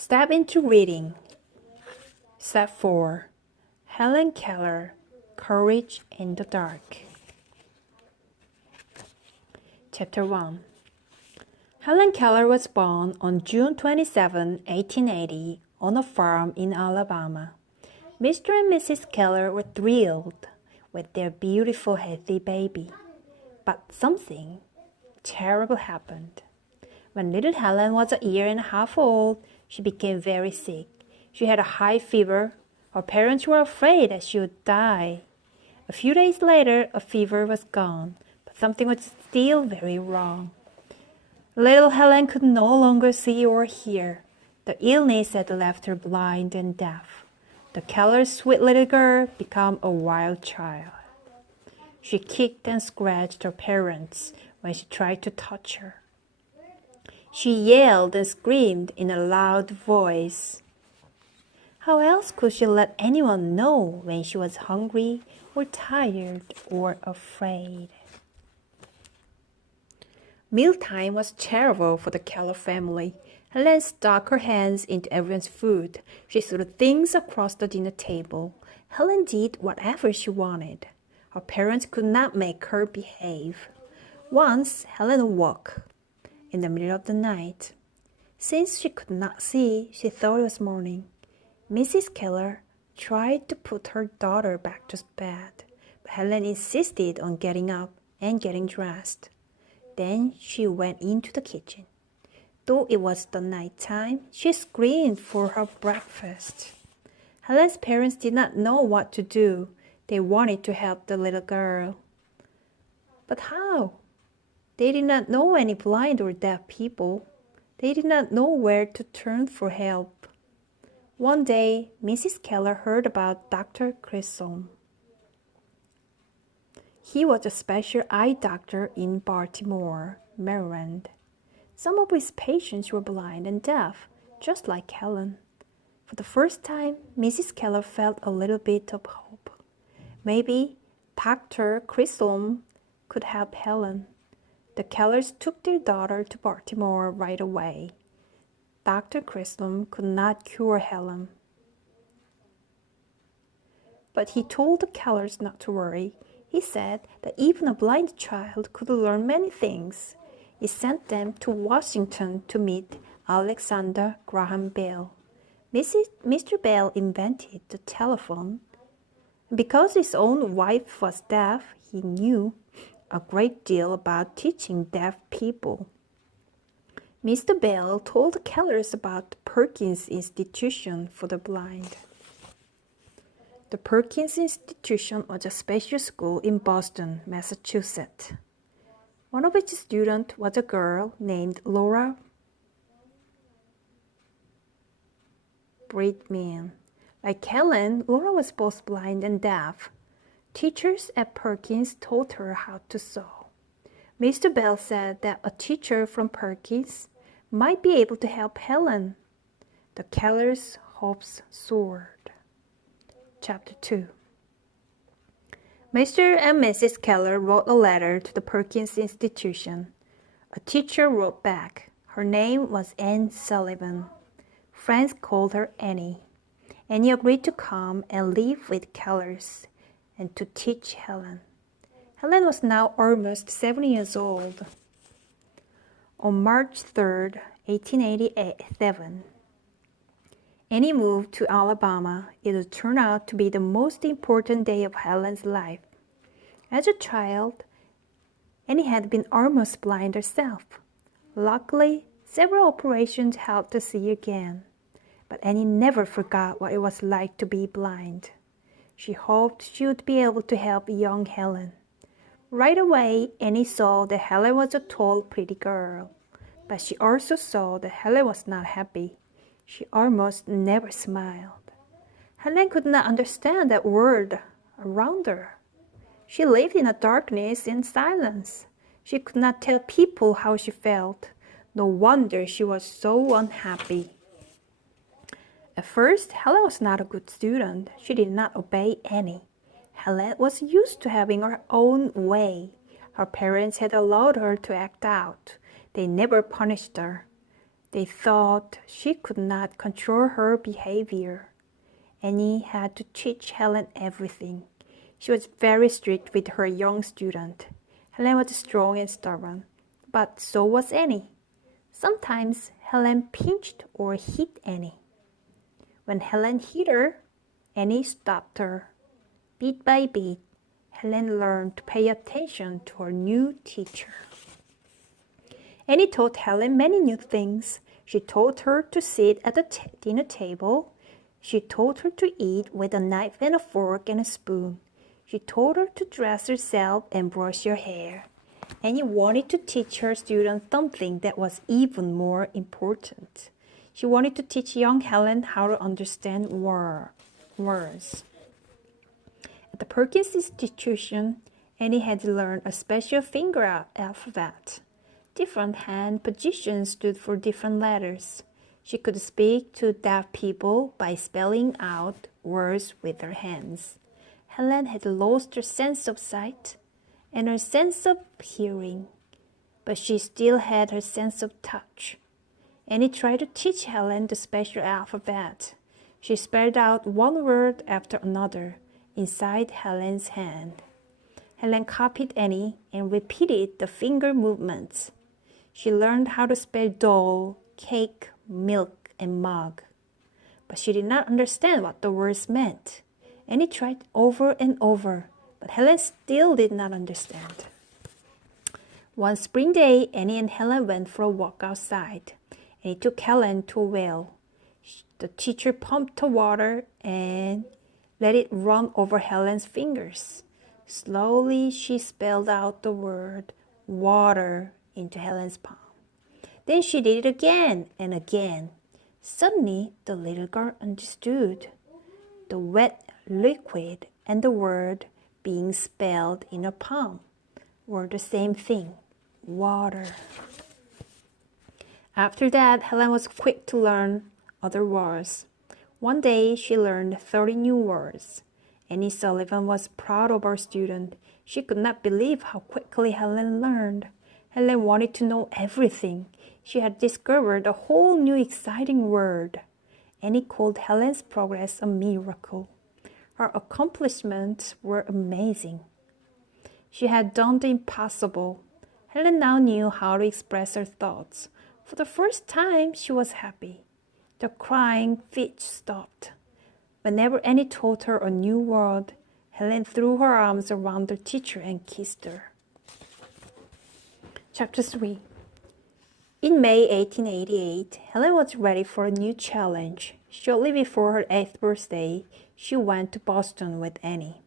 Step into reading. Step 4. Helen Keller, Courage in the Dark. Chapter 1. Helen Keller was born on June 27, 1880, on a farm in Alabama. Mr. and Mrs. Keller were thrilled with their beautiful, healthy baby. But something terrible happened. When little Helen was a year and a half old, she became very sick. She had a high fever. Her parents were afraid that she would die. A few days later, a fever was gone, but something was still very wrong. Little Helen could no longer see or hear. The illness had left her blind and deaf. The Keller's sweet little girl became a wild child. She kicked and scratched her parents when she tried to touch her. She yelled and screamed in a loud voice. How else could she let anyone know when she was hungry or tired or afraid? Mealtime was terrible for the Keller family. Helen stuck her hands into everyone's food. She threw things across the dinner table. Helen did whatever she wanted. Her parents could not make her behave. Once, Helen awoke in the middle of the night. Since she could not see, she thought it was morning. Mrs. Keller tried to put her daughter back to bed, but Helen insisted on getting up and getting dressed. Then she went into the kitchen. Though it was the night time, she screamed for her breakfast. Helen's parents did not know what to do. They wanted to help the little girl. But how? They did not know any blind or deaf people. They did not know where to turn for help. One day, Mrs. Keller heard about Dr. Chisholm. He was a special eye doctor in Baltimore, Maryland. Some of his patients were blind and deaf, just like Helen. For the first time, Mrs. Keller felt a little bit of hope. Maybe Dr. Chisholm could help Helen. The Kellers took their daughter to Baltimore right away. Dr. Chisholm could not cure Helen. But he told the Kellers not to worry. He said that even a blind child could learn many things. He sent them to Washington to meet Alexander Graham Bell. Mr. Bell invented the telephone. Because his own wife was deaf, he knew a great deal about teaching deaf people. Mr. Bell told the Kellers about the Perkins Institution for the Blind. The Perkins Institution was a special school in Boston, Massachusetts. One of its students was a girl named Laura Bridgman. Like Helen, Laura was both blind and deaf. Teachers at Perkins taught her how to sew. Mr. Bell said that a teacher from Perkins might be able to help Helen. The Kellers' hopes soared. Chapter 2. Mr. and Mrs. Keller wrote a letter to the Perkins Institution. A teacher wrote back. Her name was Anne Sullivan. Friends called her Annie. Annie agreed to come and live with Kellers and to teach Helen. Helen was now almost 7 years old. On March 3, 1887, Annie moved to Alabama. It would turn out to be the most important day of Helen's life. As a child, Annie had been almost blind herself. Luckily, several operations helped her see again. But Annie never forgot what it was like to be blind. She hoped she would be able to help young Helen. Right away, Annie saw that Helen was a tall, pretty girl. But she also saw that Helen was not happy. She almost never smiled. Helen could not understand that world around her. She lived in a darkness and silence. She could not tell people how she felt. No wonder she was so unhappy. At first, Helen was not a good student. She did not obey Annie. Helen was used to having her own way. Her parents had allowed her to act out. They never punished her. They thought she could not control her behavior. Annie had to teach Helen everything. She was very strict with her young student. Helen was strong and stubborn, but so was Annie. Sometimes Helen pinched or hit Annie. When Helen hit her, Annie stopped her. Bit by bit, Helen learned to pay attention to her new teacher. Annie taught Helen many new things. She taught her to sit at the dinner table. She taught her to eat with a knife and a fork and a spoon. She taught her to dress herself and brush her hair. Annie wanted to teach her students something that was even more important. She wanted to teach young Helen how to understand words. At the Perkins Institution, Annie had learned a special finger alphabet. Different hand positions stood for different letters. She could speak to deaf people by spelling out words with her hands. Helen had lost her sense of sight and her sense of hearing, but she still had her sense of touch. Annie tried to teach Helen the special alphabet. She spelled out one word after another inside Helen's hand. Helen copied Annie and repeated the finger movements. She learned how to spell doll, cake, milk, and mug. But she did not understand what the words meant. Annie tried over and over, but Helen still did not understand. One spring day, Annie and Helen went for a walk outside. Annie took Helen to a well. The teacher pumped the water and let it run over Helen's fingers. Slowly, she spelled out the word water into Helen's palm. Then she did it again and again. Suddenly, the little girl understood. The wet liquid and the word being spelled in her palm were the same thing, water. After that, Helen was quick to learn other words. One day, she learned 30 new words. Annie Sullivan was proud of her student. She could not believe how quickly Helen learned. Helen wanted to know everything. She had discovered a whole new exciting word. Annie called Helen's progress a miracle. Her accomplishments were amazing. She had done the impossible. Helen now knew how to express her thoughts. For the first time, she was happy. The crying fit stopped. Whenever Annie taught her a new word, Helen threw her arms around her teacher and kissed her. Chapter 3. In May 1888, Helen was ready for a new challenge. Shortly before her 8th birthday, she went to Boston with Annie.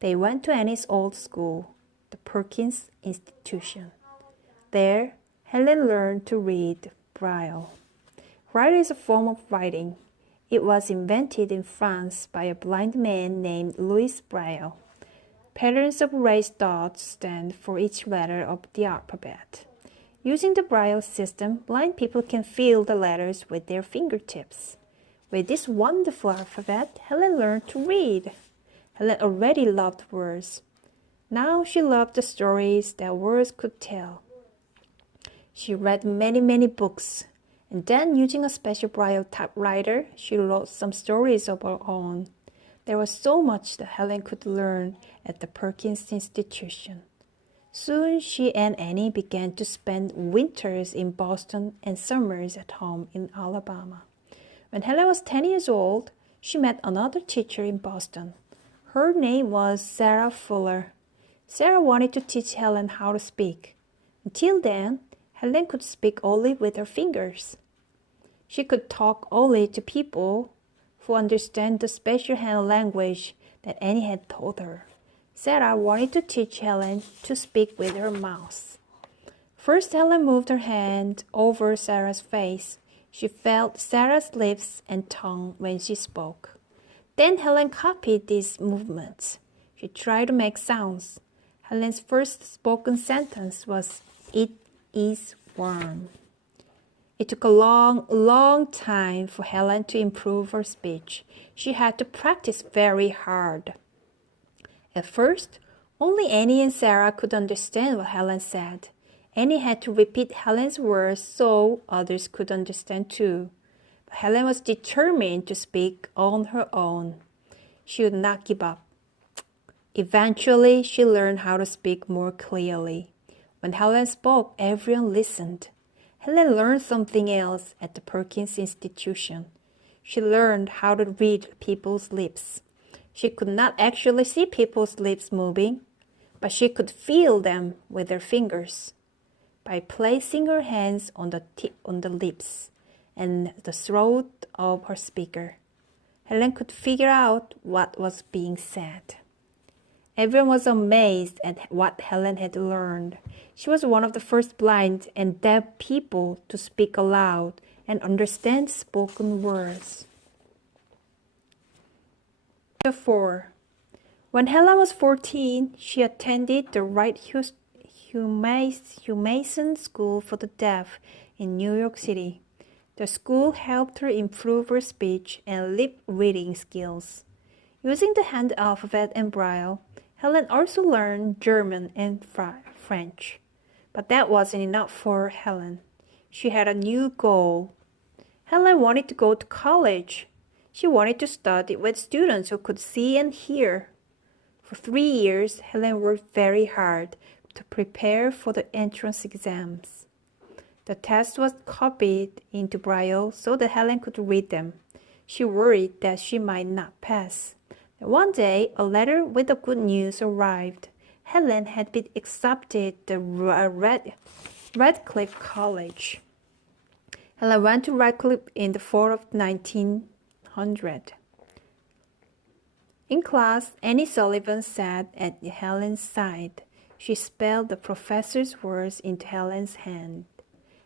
They went to Annie's old school, the Perkins Institution. There, Helen learned to read Braille. Braille is a form of writing. It was invented in France by a blind man named Louis Braille. Patterns of raised dots stand for each letter of the alphabet. Using the Braille system, blind people can feel the letters with their fingertips. With this wonderful alphabet, Helen learned to read. Helen already loved words. Now she loved the stories that words could tell. She read many books, and then using a special Braille typewriter, she wrote some stories of her own. There was so much that Helen could learn at the Perkins Institution. Soon she and Annie began to spend winters in Boston and summers at home in Alabama. When Helen was 10 years old, she met another teacher in Boston. Her name was Sarah Fuller. Sarah wanted to teach Helen how to speak. Until then, Helen could speak only with her fingers. She could talk only to people who understand the special hand language that Annie had taught her. Sarah wanted to teach Helen to speak with her mouth. First, Helen moved her hand over Sarah's face. She felt Sarah's lips and tongue when she spoke. Then Helen copied these movements. She tried to make sounds. Helen's first spoken sentence was, "It is warm." It took a long time for Helen to improve her speech. She had to practice very hard. At first, only Annie and Sarah could understand what Helen said. Annie had to repeat Helen's words so others could understand too. But Helen was determined to speak on her own. She would not give up. Eventually, she learned how to speak more clearly. When Helen spoke, everyone listened. Helen learned something else at the Perkins Institution. She learned how to read people's lips. She could not actually see people's lips moving, but she could feel them with her fingers. By placing her hands on the lips and the throat of her speaker, Helen could figure out what was being said. Everyone was amazed at what Helen had learned. She was one of the first blind and deaf people to speak aloud and understand spoken words. Chapter 4. When Helen was 14, she attended the Wright Humason School for the Deaf in New York City. The school helped her improve her speech and lip reading skills. Using the hand alphabet and Braille, Helen also learned German and French. But that wasn't enough for Helen. She had a new goal. Helen wanted to go to college. She wanted to study with students who could see and hear. For 3 years, Helen worked very hard to prepare for the entrance exams. The test was copied into Braille so that Helen could read them. She worried that she might not pass. One day, a letter with the good news arrived. Helen had been accepted to Radcliffe College. Helen went to Radcliffe in the fall of 1900. In class, Annie Sullivan sat at Helen's side. She spelled the professor's words into Helen's hand.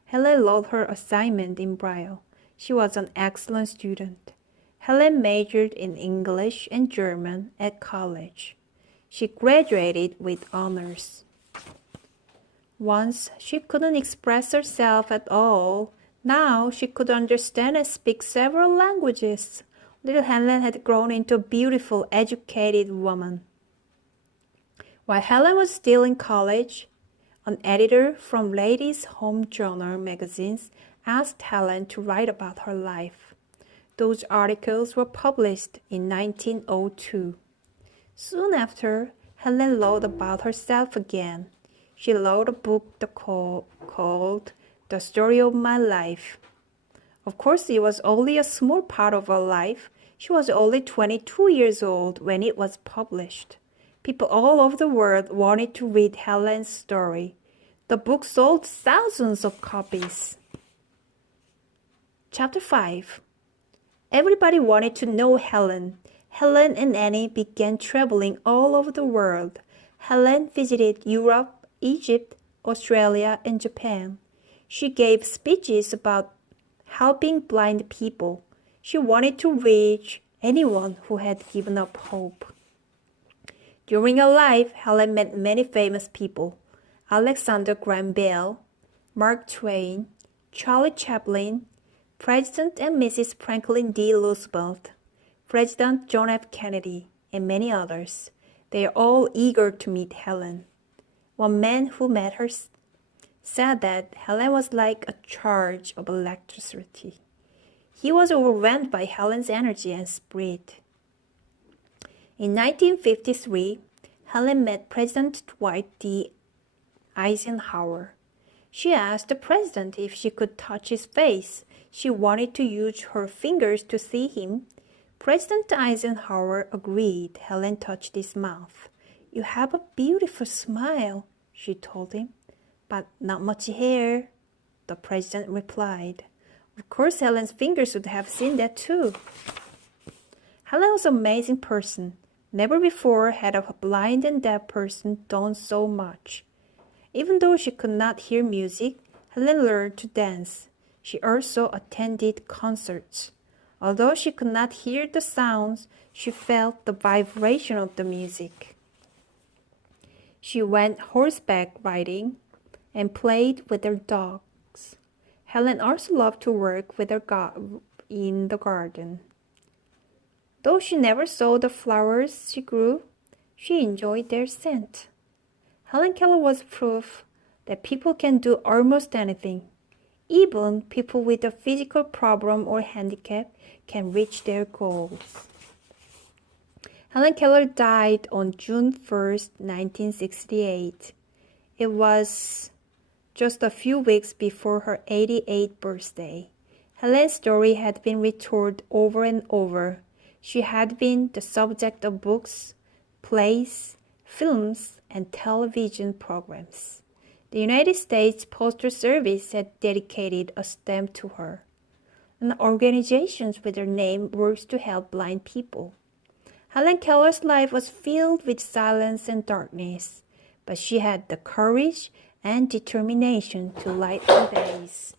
Helen loved her assignment in Braille. She was an excellent student. Helen majored in English and German at college. She graduated with honors. Once, she couldn't express herself at all. Now, she could understand and speak several languages. Little Helen had grown into a beautiful, educated woman. While Helen was still in college, an editor from Ladies' Home Journal magazines asked Helen to write about her life. Those articles were published in 1902. Soon after, Helen wrote about herself again. She wrote a book called The Story of My Life. Of course, it was only a small part of her life. She was only 22 years old when it was published. People all over the world wanted to read Helen's story. The book sold thousands of copies. Chapter 5. Everybody wanted to know Helen. Helen and Annie began traveling all over the world. Helen visited Europe, Egypt, Australia, and Japan. She gave speeches about helping blind people. She wanted to reach anyone who had given up hope. During her life, Helen met many famous people: Alexander Graham Bell, Mark Twain, Charlie Chaplin, President and Mrs. Franklin D. Roosevelt, President John F. Kennedy, and many others. They are all eager to meet Helen. One man who met her said that Helen was like a charge of electricity. He was overwhelmed by Helen's energy and spirit. In 1953, Helen met President Dwight D. Eisenhower. She asked the president if she could touch his face. She wanted to use her fingers to see him. President Eisenhower agreed. Helen touched his mouth. "You have a beautiful smile," she told him. "But not much hair," the president replied. Of course, Helen's fingers would have seen that too. Helen was an amazing person. Never before had a blind and deaf person done so much. Even though she could not hear music, Helen learned to dance. She also attended concerts. Although she could not hear the sounds, she felt the vibration of the music. She went horseback riding and played with her dogs. Helen also loved to work with her in the garden. Though she never saw the flowers she grew, she enjoyed their scent. Helen Keller was proof that people can do almost anything. Even people with a physical problem or handicap can reach their goals. Helen Keller died on June 1st, 1968. It was just a few weeks before her 88th birthday. Helen's story had been retold over and over. She had been the subject of books, plays, films, and television programs. The United States Postal Service had dedicated a stamp to her. And organizations with her name works to help blind people. Helen Keller's life was filled with silence and darkness, but she had the courage and determination to light her days.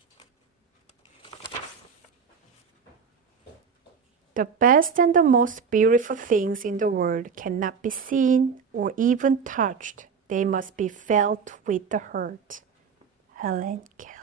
The best and the most beautiful things in the world cannot be seen or even touched. They must be felt with the heart. Helen Keller.